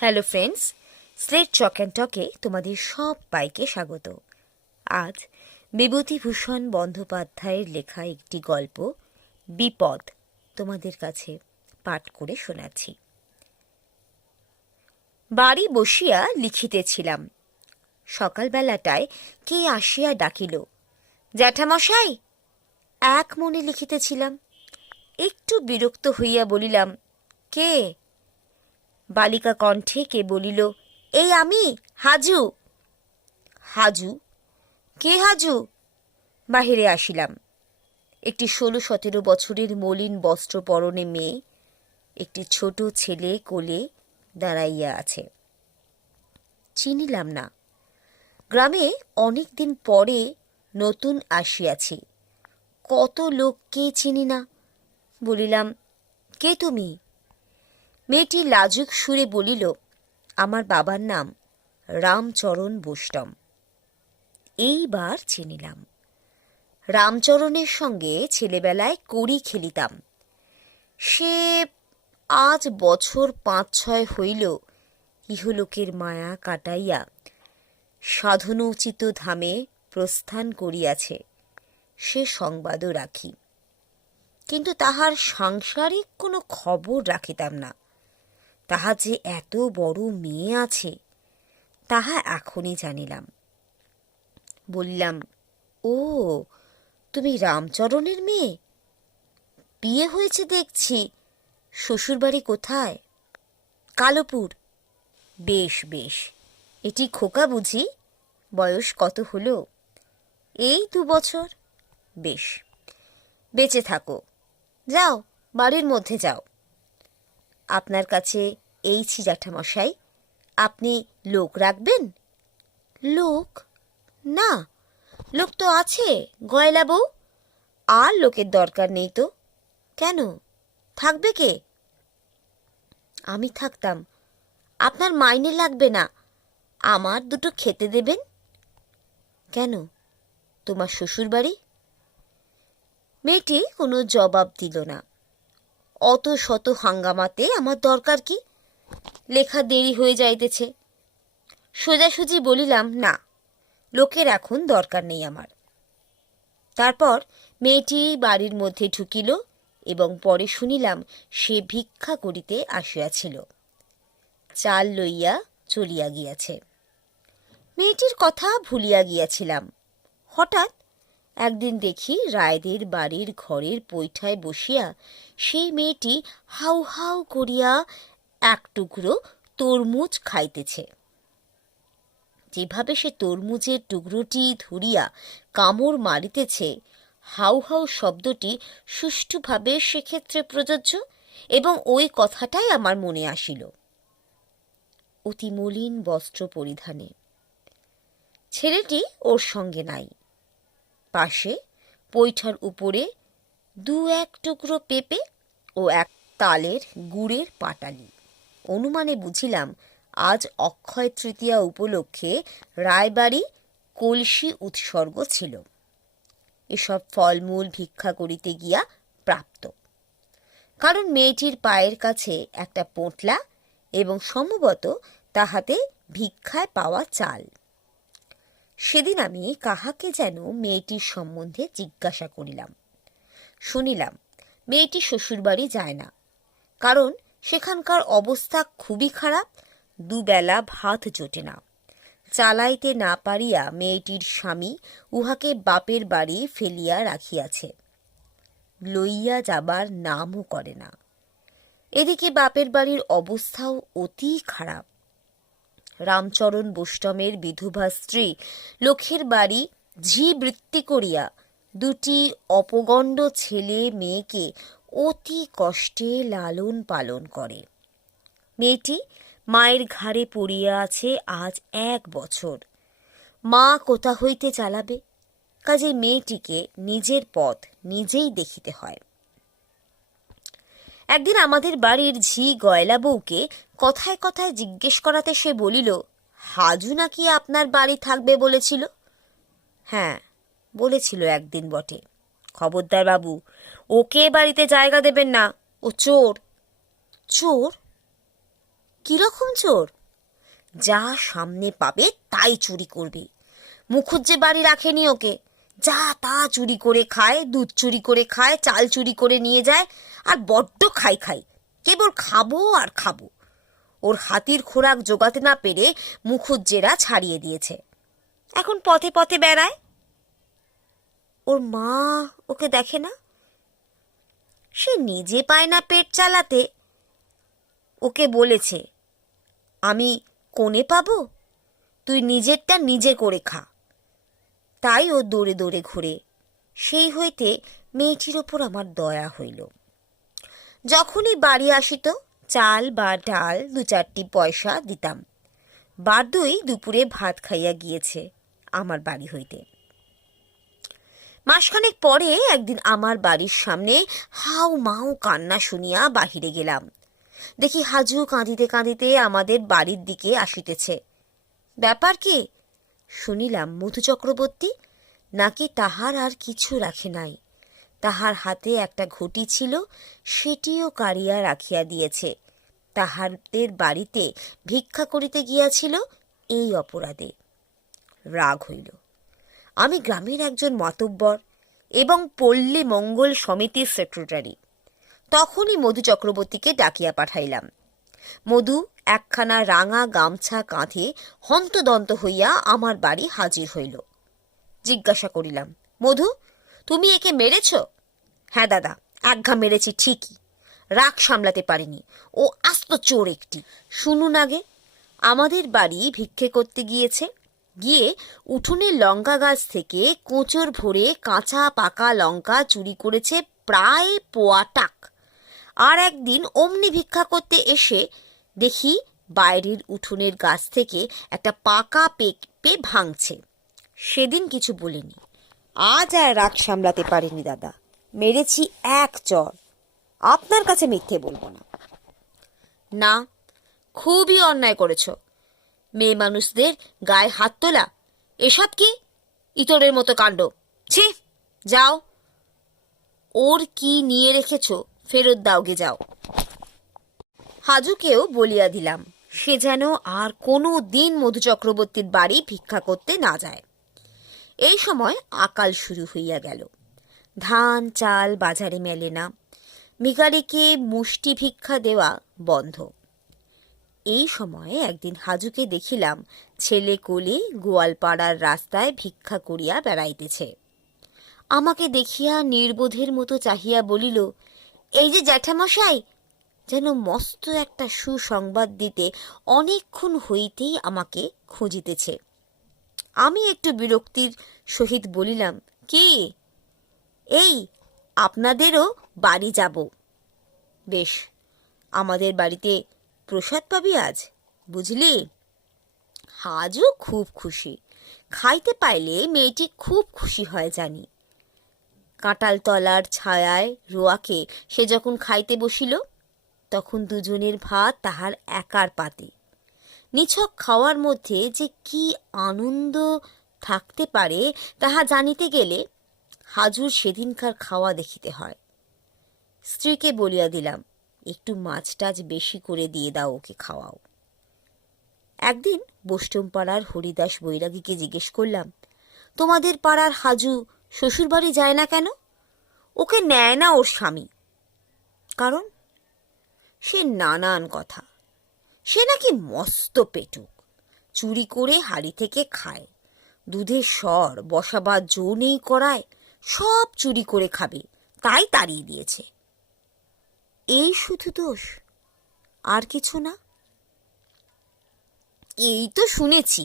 Hello friends, slate chalk and টকে তোমাদের সবাইকে স্বাগত। আজ বিভূতিভূষণ বন্দ্যোপাধ্যায়ের লেখা একটি গল্প বিপদ তোমাদের কাছে পাঠ করে শোনাচ্ছি। বাড়ি বসিয়া লিখিতেছিলাম। সকালবেলাটায় কে আসিয়া ডাকিল, জ্যাঠামশাই। এক মনে লিখিতেছিলাম। একটু বিরক্ত হইয়া বলিলাম, কে? বালিকা কণ্ঠে কে বলিল, এই আমি, হাজু। হাজু? কে হাজু? বাহিরে আসিলাম। একটি 16-17 বছরের মলিন বস্ত্র পরনে মেয়ে, একটি ছোট ছেলে কোলে দাঁড়াইয়া আছে। চিনিলাম না। গ্রামে অনেক দিন পরে নতুন আসিয়াছি, কত লোককে চিনি না। বলিলাম, কে তুমি? মেয়েটি লাজুক সুরে বলিল, আমার বাবার নাম রামচরণ বোষ্টম। এইবার চিনিলাম। রামচরণের সঙ্গে ছেলেবেলায় কড়ি খেলিতাম। সে আজ বছর 5-6 হইল ইহলোকের মায়া কাটাইয়া সাধনোচিত ধামে প্রস্থান করিয়াছে, সে সংবাদও রাখি। কিন্তু তাহার সাংসারিক কোনো খবর রাখিতাম না। তাহা যে এত বড় মেয়ে আছে তাহা এখনই জানিলাম। বললাম, ও, তুমি রামচরণের মেয়ে? বিয়ে হয়েছে দেখছি। শ্বশুরবাড়ি কোথায়? কালোপুর। বেশ বেশ। এটি খোকা বুঝি? বয়স কত হলো? এই 2 বছর। বেশ, বেঁচে থাকো। যাও, বাড়ির মধ্যে যাও। আপনার কাছে এইছি জ্যাঠামশাই, আপনি লোক রাখবেন? লোক? না, লোক তো আছে, গয়লা বউ। আর লোকের দরকার নেই তো। কেন, থাকবে কে? আমি থাকতাম। আপনার মাইনে লাগবে না, আমার দুটো খেতে দেবেন। কেন, তোমার শ্বশুর বাড়ি? মেয়েটি কোনো জবাব দিল না। অত শত হাঙ্গামাতে আমার দরকার কি? লেখা দেরি হয়ে যাইতেছে। সোজাসুজি বলিলাম, না, লোকের এখন দরকার নেই আমার। তারপর মেয়েটি বাড়ির মধ্যে ঢুকিল এবং পরে শুনিলাম সে ভিক্ষা করিতে আসিয়াছিল, চাল লইয়া চলিয়া গিয়াছে। মেয়েটির কথা ভুলিয়া গিয়াছিলাম। হঠাৎ একদিন দেখি রায়দের বাড়ির ঘরের পৈঠায় বসিয়া সেই মেয়েটি হাউ হাউ করিয়া এক টুকরো তরমুজ খাইতেছে। যেভাবে সে তরমুজের টুকরোটি ধরিয়া কামড় মারিতেছে, হাউ হাউ শব্দটি সুষ্ঠুভাবে সেক্ষেত্রে প্রযোজ্য, এবং ওই কথাটাই আমার মনে আসিল। অতি মলিন বস্ত্র পরিধানে। ছেলেটি ওর সঙ্গে নাই। পাশে পৈঠার উপরে 2-1 টুকরো পেঁপে ও এক তালের গুড়ের পাটালি। অনুমানে বুঝিলাম আজ অক্ষয় তৃতীয়া উপলক্ষে রায়বাড়ি কলসি উৎসর্গ ছিল। এসব ফলমূল ভিক্ষা করিতে গিয়া প্রাপ্ত। কারণ মেয়েটির পায়ের কাছে একটা পোঁটলা এবং সম্ভবত তাহাতে ভিক্ষায় পাওয়া চাল। সেদিন আমি কাহাকে যেন মেয়েটির সম্বন্ধে জিজ্ঞাসা করিলাম। শুনিলাম মেয়েটি শ্বশুরবাড়ি যায় না, কারণ সেখানকার অবস্থা খুবই খারাপ। 2 বেলা ভাত জোটে না। চালাইতে না পারিয়া মেয়েটির স্বামী উহাকে বাপের বাড়ি ফেলিয়া রাখিয়াছে, লইয়া যাবার নামও করে না। এদিকে বাপের বাড়ির অবস্থাও অতি খারাপ। রামচরণ বোষ্টমের বিধবা স্ত্রী লোকের বাড়ি ঝি বৃত্তি করিয়া 2টি অপগণ্ড ছেলে মেয়েকে অতি কষ্টে লালন পালন করে। মেয়েটি মায়ের ঘাড়ে পড়িয়া আছে আজ 1 বছর। মা কোথা হইতে চালাবে? কাজে মেয়েটিকে নিজের পথ নিজেই দেখিতে হয়। একদিন আমাদের বাড়ির ঝি গয়লা বউকে কথায় কথায় জিজ্ঞেস করাতে সে বলিল, হাজু নাকি আপনার বাড়ি থাকবে বলেছিল? হ্যাঁ, বলেছিল একদিন বটে। খবরদার বাবু, ওকে বাড়িতে জায়গা দেবেন না, ও চোর। চোর? কিরকম চোর? যা সামনে পাবে তাই চুরি করবে। মুখুজ্জে বাড়ি রাখেনি ওকে, যা তা চুরি করে খায়, দুধ চুরি করে খায়, চাল চুরি করে নিয়ে যায়, আর বড্ড খাই খাই, কেবল খাবো আর খাবো। ওর হাতির খোরাক জোগাতে না পেরে মুখুজ্জেরা ছাড়িয়ে দিয়েছে, এখন পথে পথে বেড়ায়। ওর মা ওকে দেখে না, সে নিজে পায় না পেট চালাতে, ওকে বলেছে, আমি কোণে পাবো, তুই নিজেরটা নিজে করে খা। তাই ও দৌড়ে দৌড়ে ঘুরে। সেই হইতে মেয়েটির ওপর আমার দয়া হইল। যখনই বাড়ি আসিত, চাল বা ডাল 2-4টি পয়সা দিতাম। বারদুই দুপুরে ভাত খাইয়া গিয়েছে আমার বাড়ি হইতে। মাসখানেক পরে একদিন আমার বাড়ির সামনে হাউ মাউ কান্না শুনিয়া বাহিরে গেলাম। দেখি হাজু কাঁদিতে কাঁদিতে আমাদের বাড়ির দিকে আসিতেছে। ব্যাপার কি? শুনিলাম মধু চক্রবর্তী নাকি তাহার আর কিছু রাখে নাই। তাহার হাতে একটা ঘটি ছিল, সেটিও কাড়িয়া রাখিয়া দিয়েছে। তাহাদের বাড়িতে ভিক্ষা করিতে গিয়াছিল এই অপরাধে। রাগ হইল। আমি গ্রামের একজন মাতব্বর এবং পল্লী মঙ্গল সমিতির সেক্রেটারি। তখনই মধু চক্রবর্তীকে ডাকিয়া পাঠাইলাম। মধু একখানা রাঙা গামছা কাঁধে হন্তদন্ত হইয়া আমার বাড়ি হাজির হইল। জিজ্ঞাসা করিলাম, মধু, তুমি একে মেরেছ? হ্যাঁ দাদা, একঘা মেরেছি ঠিকই, রাগ সামলাতে পারিনি, ও আস্ত চোর একটি। শুনুন আগে, আমাদের বাড়ি ভিক্ষে করতে গিয়েছে, গিয়ে উঠোনের লঙ্কা গাছ থেকে কোঁচর ভরে কাঁচা পাকা লঙ্কা চুরি করেছে প্রায় পোয়া টাক। আর একদিন অমনি ভিক্ষা করতে এসে দেখি বাইরের উঠোনের গাছ থেকে একটা পাকা পেঁপে ভাঙছে। সেদিন কিছু বলিনি, আজ আর রাগ সামলাতে পারিনি দাদা, মেরেছি এক চর। আপনার কাছে মিথ্যে বলবো না। না, খুবই অন্যায় করেছ। মেয়ে মানুষদের গায়ে হাত তোলা, এসব কি ইতরের মতো কাণ্ড! ছি, যাও, ওর কি নিয়ে রেখেছ ফেরত দাওগে, যাও। হাজুকেও বলিয়া দিলাম সে যেন আর কোনো দিন মধু চক্রবর্তীর বাড়ি ভিক্ষা করতে না যায়। এই সময় আকাল শুরু হইয়া গেল। ধান চাল বাজারে মেলে না, ভিখারিকে মুষ্টি ভিক্ষা দেওয়া বন্ধ। এই সময়ে একদিন হাজুকে দেখিলাম ছেলে কোলে গোয়ালপাড়ার রাস্তায় ভিক্ষা করিয়া বেড়াইতেছে। আমাকে দেখিয়া নির্বোধের মতো চাহিয়া বলিল, এই যে জ্যাঠামশাই, যেন মস্ত একটা সুসংবাদ দিতে অনেকক্ষণ হইতেই আমাকে খুঁজিতেছে। আমি একটু বিরক্তির সহিত বলিলাম, কি? এই আপনাদেরও বাড়ি যাব। বেশ, আমাদের বাড়িতে প্রসাদ পাবি আজ, বুঝলি? হাজু খুব খুশি, খাইতে পাইলে মেয়েটি খুব খুশি হয় জানি। কাঁটাল তলার ছায়ায় রোয়াকে সে যখন খাইতে বসিল, তখন দুজনের ভাত তাহার একার পাতে। নিছক খাওয়ার মধ্যে যে কি আনন্দ থাকতে পারে তাহা জানিতে গেলে হাজুর সেদিনকার খাওয়া দেখিতে হয়। স্ত্রীকে বলিয়া দিলাম, একটু মাছ টাছ বেশি করে দিয়ে দাও, ওকে খাওয়াও। একদিন বৈষ্ণব পাড়ার হরিদাস বৈরাগীকে জিজ্ঞেস করলাম, তোমাদের পাড়ার হাজু শ্বশুরবাড়ি যায় না কেন? ওকে নেয় না ওর স্বামী। কারণ? সে নানান কথা। সে নাকি মস্ত পেটুক, চুরি করে হাড়ি থেকে খায়, দুধের স্বর বসাবার জো নেই করায়, সব চুরি করে খাবে, তাই তাড়িয়ে দিয়েছে। এই শুধু দোষ, আর কিছু না? এই তো শুনেছি,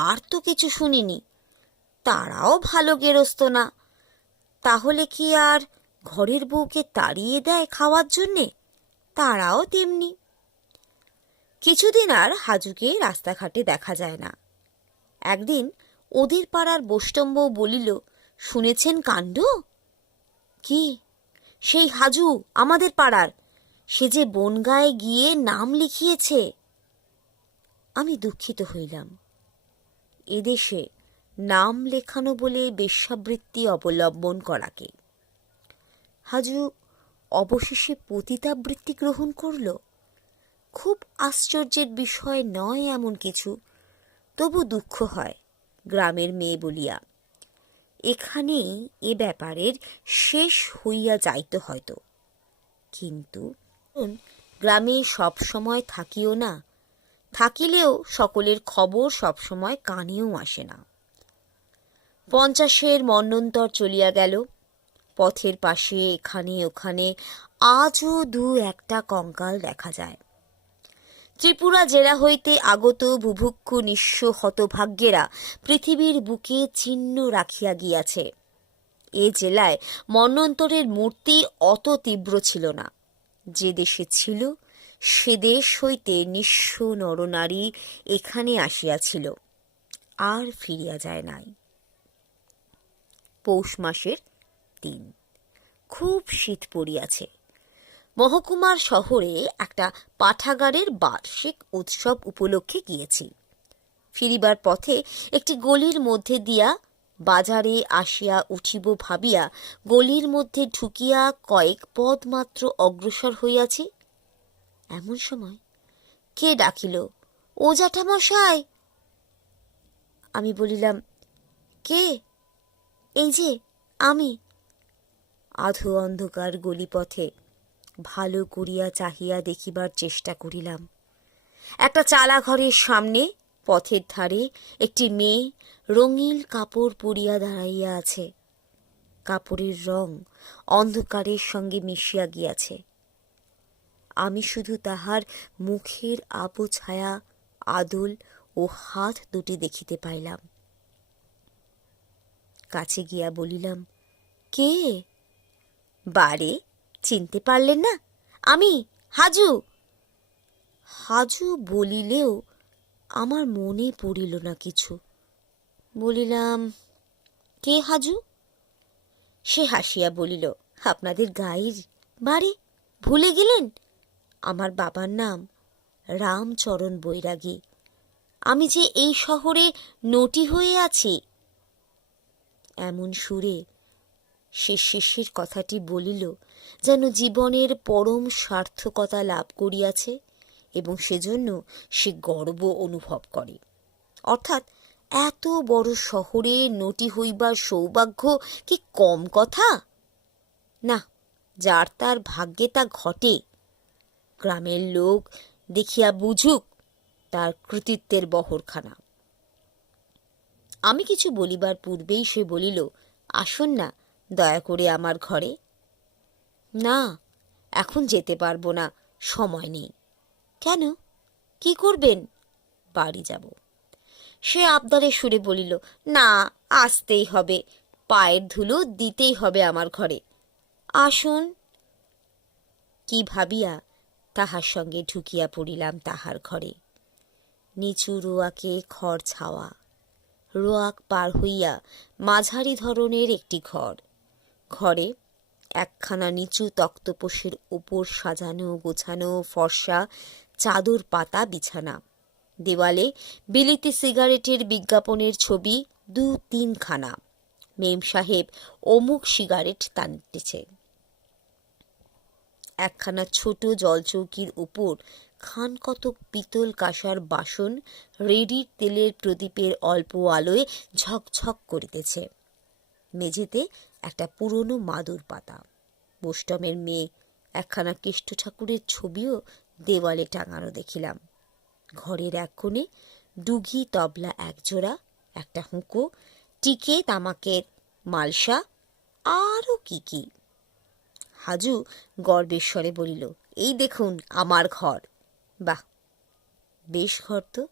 আর তো কিছু শুনিনি। তারাও ভালো গেরস্ত না, তাহলে কি আর ঘরের বউকে তাড়িয়ে দেয় খাওয়ার জন্যে? তারাও তেমনি। কিছুদিন আর হাজুকে রাস্তাঘাটে দেখা যায় না। একদিন ওদের পাড়ার বৈষ্ণব বলিল, শুনেছেন কাণ্ড? কি? সেই হাজু আমাদের পাড়ার, সে যে বনগাঁয়ে গিয়ে নাম লিখিয়েছে। আমি দুঃখিত হইলাম। এদেশে নাম লেখানো বলে বেশ্যাবৃত্তি অবলম্বন করাকে। হাজু অবশেষে পতিতাবৃত্তি গ্রহণ করল। খুব আশ্চর্যের বিষয় নয় এমন কিছু, তবু দুঃখ হয় গ্রামের মেয়ে বলিয়া। এখানেই এ ব্যাপারের শেষ হইয়া যাইত হয়তো, কিন্তু গ্রামে সব সময় থাকিও না, থাকিলেও সকলের খবর সবসময় কানেও আসে না। 50-এর মন্বন্তর চলিয়া গেল। পথের পাশে এখানে ওখানে আজও দু একটা কঙ্কাল দেখা যায়। ত্রিপুরা জেলা হইতে আগত বুভুক্ষু নিঃস্ব হতভাগ্যেরা পৃথিবীর বুকে চিহ্ন রাখিয়া গিয়াছে। এ জেলায় মন্বন্তরের মূর্তি অত তীব্র ছিল না। যে দেশে ছিল সে দেশ হইতে নিঃস্ব নরনারী এখানে আসিয়াছিল, আর ফিরিয়া যায় নাই। পৌষ মাসের দিন, খুব শীত পড়িয়াছে। মহকুমার শহরে একটা পাঠাগারের বার্ষিক উৎসব উপলক্ষে গিয়েছি। ফিরিবার পথে একটি গলির মধ্যে দিয়া বাজারে আসিয়া উঠিব ভাবিয়া গলির মধ্যে ঢুকিয়া কয়েক পদ মাত্র অগ্রসর হইয়াছি, এমন সময় কে ডাকিল, ও জ্যাঠামশাই। আমি বলিলাম, কে? এই যে আমি। আধো অন্ধকার গলিপথে ভালো করিয়া চাহিয়া দেখিবার চেষ্টা করিলাম। একটা চালা ঘরের সামনে পথের ধারে একটি মেয়ে রঙিন কাপড় পরিয়া দাঁড়াইয়া আছে। কাপড়ের রং অন্ধকারের সঙ্গে মিশিয়া গিয়াছে। আমি শুধু তাহার মুখের ছায়া আদল ও হাত দুটি দেখিতে পাইলাম। কাছে গিয়া বলিলাম, কে? বারে, চিনতে পারলেন না? আমি হাজু। হাজু বলিলেও আমার মনে পড়িল না কিছু। বলিলাম, কে হাজু? সে হাসিয়া বলিল, আপনাদের গাঁয়ের। বারে, ভুলে গেলেন? আমার বাবার নাম রামচরণ বৈরাগী। আমি যে এই শহরে নটি হয়ে আছি। এমন সুরে সে শেষের কথাটি বলিল যেন জীবনের পরম সার্থকতা লাভ করিয়াছে এবং সেজন্য সে গর্ব অনুভব করে। অর্থাৎ এত বড় শহরে নটি হইবার সৌভাগ্য কি কম কথা? না, যার তার ভাগ্যে তা ঘটে। গ্রামের লোক দেখিয়া বুঝুক তার কৃতিত্বের বহরখানা। আমি কিছু বলিবার পূর্বেই সে বলিল, আসুন না দয়া করে আমার ঘরে। না, এখন যেতে পারবো না, সময় নেই। কেন, কি করবেন? বাড়ি যাব। সে আবদারে সুরে বলিল, না, আসতেই হবে, পায়ের ধুলো দিতেই হবে আমার ঘরে। আসুন। কি ভাবিয়া তাহার সঙ্গে ঢুকিয়া পড়িলাম তাহার ঘরে। নিচু রোয়াকে খড় ছাওয়া। রোয়াক পার হইয়া মাঝারি ধরনের একটি ঘর। ঘরে একখানা নিচু তক্তপোষের উপর সাজানো গোছানো ফর্সা চাদর পাতা বিছানা। দেওয়ালে বিলিতি সিগারেটের বিজ্ঞাপনের ছবি 2-3খানা। মেম সাহেব অমুক সিগারেট টানতেছে। একখানা ছোট জলচৌকির উপর খানকতক পিতল কাঁসার বাসন রেডির তেলের প্রদীপের অল্প আলোয় ঝকঝক করিতেছে। মেঝেতে একটা পুরনো মাদুর পাতা। বোষ্টমের মেয়ে একখানা কেষ্ট ঠাকুরের ছবিও দেওয়ালে টাঙানো দেখিলাম। ঘরের এক কোণে ডুঘি তবলা একজোড়া, একটা হুঁকো, টিকে তামাকের মালসা, আরও কি কি। হাজু গর্বের স্বরে বলিল, এই দেখুন আমার ঘর। বাহ, বেশ ঘর তো।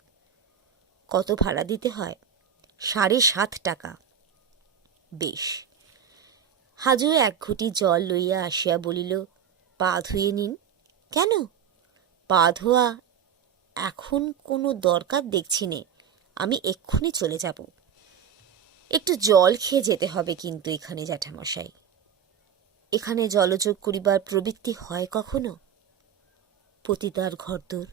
কত ভাড়া দিতে হয়? 7.5 টাকা। বেশ। হাজু এক ঘটি জল লইয়া আসিয়া বলিল, পা ধুয়ে নিন। কেন? পা ধোয়া এখন কোনো দরকার দেখছি নে, আমি এক্ষুনি চলে যাব। একটু জল খেয়ে যেতে হবে কিন্তু এখানে জ্যাঠামশাই। এখানে জলযোগ করিবার প্রবৃত্তি হয় কখনো? পতিতার ঘরদোর।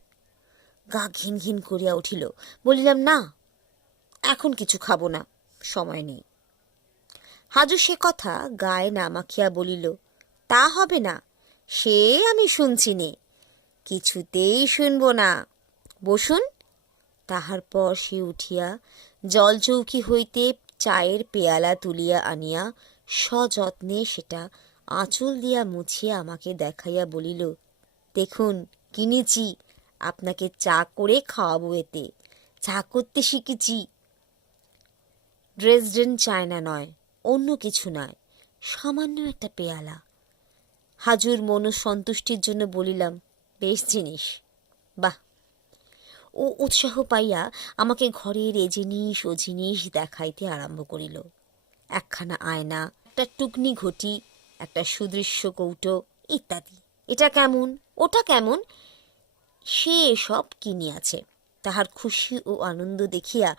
গা ঘিন ঘিন করিয়া উঠিল। বলিলাম, না, এখন কিছু খাবো না, সময় নেই। হাজু সে কথা গায়ে না মাখিয়া বলিল, তা হবে না, সে আমি শুনছি নে, কিছুতেই শুনব না। বসুন। তাহার পর সে উঠিয়া জলচৌকি হইতে চায়ের পেয়ালা তুলিয়া আনিয়া সযত্নে সেটা আঁচল দিয়া মুছিয়া আমাকে দেখাইয়া বলিল, দেখুন কিনেছি, আপনাকে চা করে খাওয়াবো, এতে চা করতে শিখেছি। ড্রেসডেন চায়না নয়, অন্য কিছু নয়, সামান্য একটা পেয়ালা। হাজুর মনসন্তুষ্টির জন্য বলিলাম, বেশ জিনিস, বাহ। ও উৎসাহ পাইয়া আমাকে ঘরের এ জিনিস ও জিনিস দেখাইতে আরম্ভ করিল। একখানা আয়না, একটা টুকনি ঘটি, একটা সুদৃশ্য কৌটো ইত্যাদি। এটা কেমন, ওটা কেমন, সে এসব কিনিয়াছে। তাহার খুশি ও আনন্দ দেখিয়া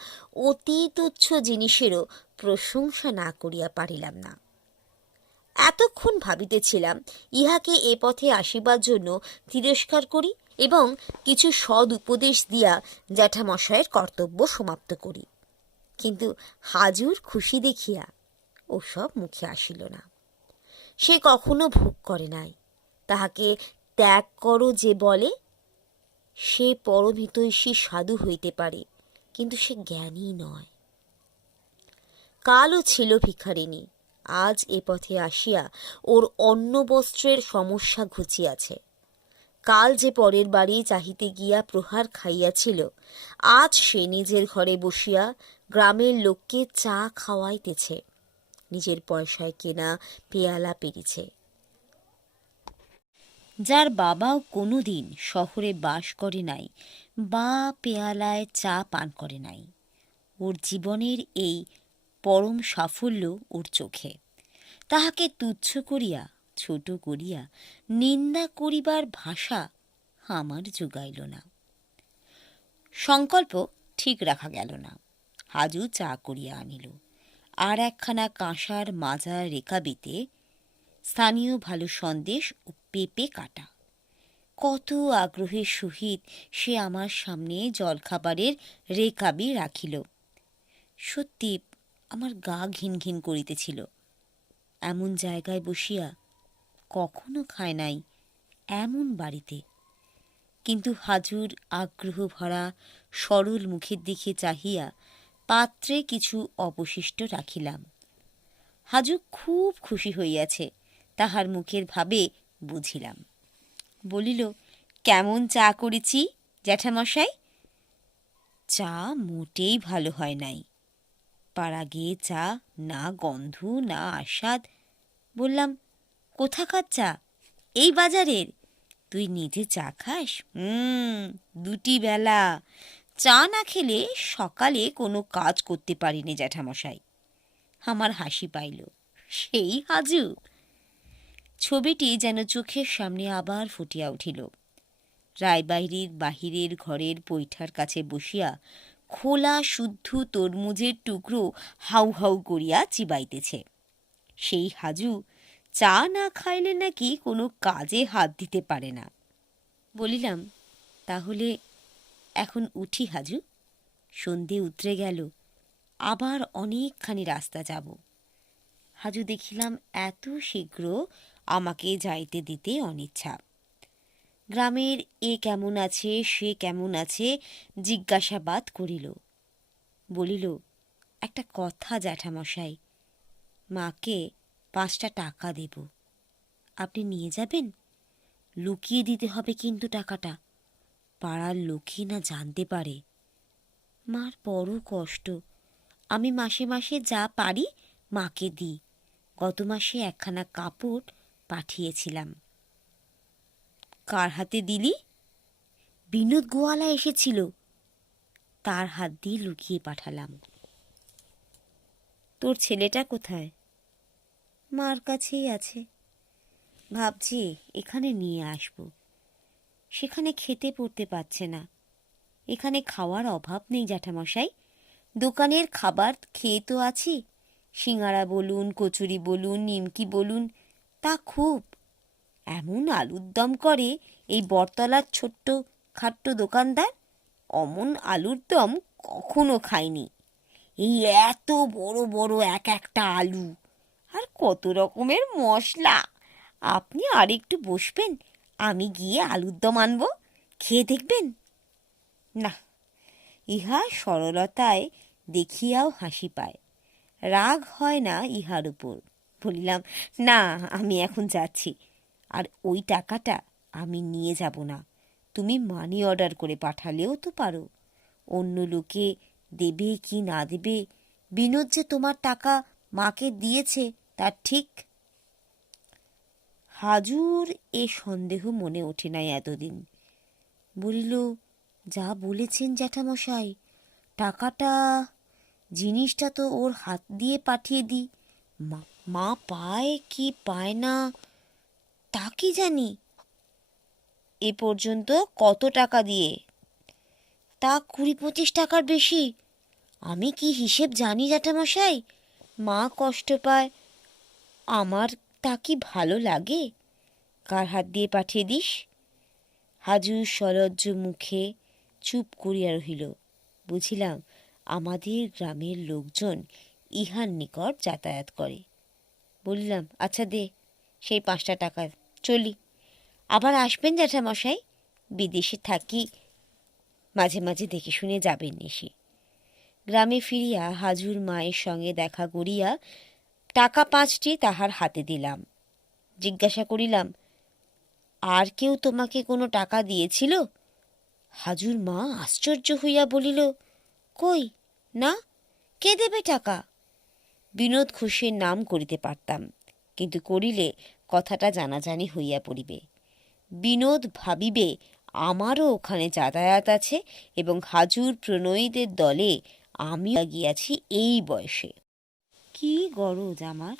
অতি তুচ্ছ জিনিসেরও প্রশংসা না করিয়া পারিলাম না। এতক্ষণ ভাবিতেছিলাম ইহাকে এ পথে আসিবার জন্য তিরস্কার করি এবং কিছু সদ উপদেশ দিয়া জ্যাঠামশায়ের কর্তব্য সমাপ্ত করি, কিন্তু হাজুর খুশি দেখিয়া ওসব মুখে আসিল না। সে কখনো ভোগ করে নাই। তাহাকে ত্যাগ করো যে বলে, সে পরমহিতৈষী সাধু হইতে পারে, কিন্তু সে জ্ঞানী নয়। কালও ছিল ভিখারিণী, আজ এ পথে আসিয়া ওর অন্ন বস্ত্রের সমস্যা ঘুচিয়াছে। কাল যে পরের বাড়ি চাহিতে গিয়া প্রহার খাইয়াছিল, আজ সে নিজের ঘরে বসিয়া গ্রামের লোককে চা খাওয়াইতেছে, নিজের পয়সায় কেনা পেয়ালা পেরিছে। যার বাবাও কোনো দিন শহরে বাস করে নাই বা পেয়ালায় চা পান করে নাই, ওর জীবনের এই পরম সাফল্য ওর চোখে। তাহাকে তুচ্ছ করিয়া, ছোট করিয়া নিন্দা করিবার ভাষা আমার জোগাইল না। সংকল্প ঠিক রাখা গেল না। হাজু চা করিয়া আনিল, আর একখানা কাঁসার মাজা রেকাবিতে স্থানীয় ভালো সন্দেশ ও পেঁপে কাটা। কত আগ্রহের সহিত সে আমার সামনে জলখাবারের রেকাবি রাখিল। সত্যি আমার গা ঘিন ঘিন করিতেছিল। এমন জায়গায় বসিয়া কখনো খায় নাই, এমন বাড়িতে। কিন্তু হাজুর আগ্রহ ভরা সরল মুখের দিকে চাহিয়া পাত্রে কিছু অবশিষ্ট রাখিলাম। হাজু খুব খুশি হইয়াছে, তাহার মুখের ভাবে বুঝিলাম। বলিল, কেমন চা করেছি জ্যাঠামশাই? চা মোটেই ভালো হয় নাই। পাড়া গিয়ে চা, না গন্ধ না আস্বাদ। বললাম, কোথাকার চা? এই বাজারের? তুই নিজে চা খাস? 2 বেলা চা না খেলে সকালে কোনো কাজ করতে পারিনি জ্যাঠামশাই। আমার হাসি পাইল। সেই হাজু! ছবিটি যেন চোখের সামনে আবার ফুটিয়া উঠিল। রায়বাড়ির বাহিরের ঘরের পৈঠার কাছে বসিয়া খোলা শুদ্ধ তরমুজের টুকরো হাউ হাউ করিয়া চিবাইতেছে। সেই হাজু চা না খাইলে নাকি কোনো কাজে হাত দিতে পারে না। বলিলাম, তাহলে এখন উঠি হাজু, সন্ধে উতরে গেল, আবার অনেকখানি রাস্তা যাব। হাজু দেখিলাম এত শীঘ্র আমাকে যাইতে দিতে অনিচ্ছা। গ্রামের এ কেমন আছে, সে কেমন আছে জিজ্ঞাসাবাদ করিল। বলিল, একটা কথা জ্যাঠামশাই, মাকে 5টা টাকা দেব, আপনি নিয়ে যাবেন? লুকিয়ে দিতে হবে কিন্তু টাকাটা, পাড়ার লোকই না জানতে পারে। মার বড় কষ্ট, আমি মাসে মাসে যা পারি মাকে দিই। গত মাসে একখানা কাপড় পাঠিয়েছিলাম। কার হাতে দিলি? বিনোদ গোয়ালা এসেছিল, তার হাত দিয়ে লুকিয়ে পাঠালাম। তোর ছেলেটা কোথায়? মার কাছেই আছে। ভাবছি এখানে নিয়ে আসব। সেখানে খেতে পড়তে পারছে না। এখানে খাওয়ার অভাব নেই জ্যাঠামশাই, দোকানের খাবার খেয়ে তো আছি। সিঙাড়া বলুন, কচুরি বলুন, নিমকি বলুন, তা খুব। এমন আলুর দম করে এই বটতলার ছোট্ট খাট্ট দোকানদার, অমন আলুর দম কখনো খাইনি। এই এত বড় বড় এক একটা আলু, আর কত রকমের মশলা। আপনি আর একটু বসবেন, আমি গিয়ে আলুর দম আনবো। খেয়ে দেখবেন? না, ইহা সরলতায় দেখিয়াও হাসি পায়, রাগ হয় না ইহার উপর। বলিলাম, না, আমি এখন যাচ্ছি, আর ওই টাকাটা আমি নিয়ে যাব না। তুমি মানি অর্ডার করে পাঠালেও তো পারো। অন্য লোকে দেবে কি না দেবে, বিনোদ যে তোমার টাকা মাকে দিয়েছে তার ঠিক। হাজুর এ সন্দেহ মনে ওঠে নাই এতদিন। বলিল, যা বলেছেন জ্যাঠামশাই, টাকাটা, জিনিসটা তো ওর হাত দিয়ে পাঠিয়ে দিই। মা পায় কি পায় না তা কি জানি। এ পর্যন্ত কত টাকা দিয়ে? তা 20-25 টাকার বেশি। আমি কি হিসেব জানি জ্যাঠামশাই? মা কষ্ট পায়, আমার তা কি ভালো লাগে? কার হাত দিয়ে পাঠিয়ে দিস? হাজু সলজ্জ মুখে চুপ করিয়া রহিল। বুঝিলাম আমাদের গ্রামের লোকজন ইহার নিকট যাতায়াত করে। বলিলাম, আচ্ছা দে সেই 5টা টাকা, চলি। আবার আসবেন জ্যাঠামশাই? বিদেশে থাকি, মাঝে মাঝে দেখে শুনে যাবেন এসে। গ্রামে ফিরিয়া হাজুর মায়ের সঙ্গে দেখা করিয়া টাকা 5টি তাহার হাতে দিলাম। জিজ্ঞাসা করিলাম, আর কেউ তোমাকে কোনো টাকা দিয়েছিল? হাজুর মা আশ্চর্য হইয়া বলিল, কই, না, কে দেবে টাকা? বিনোদ ঘোষের নাম করিতে পারতাম, কিন্তু করিলে কথাটা জানাজানি হইয়া পড়িবে। বিনোদ ভাবিবে আমারও ওখানে যাতায়াত আছে এবং হাজুর প্রণয়ীদের দলে আমি গিয়াছি এই বয়সে। কি গরজ আমার!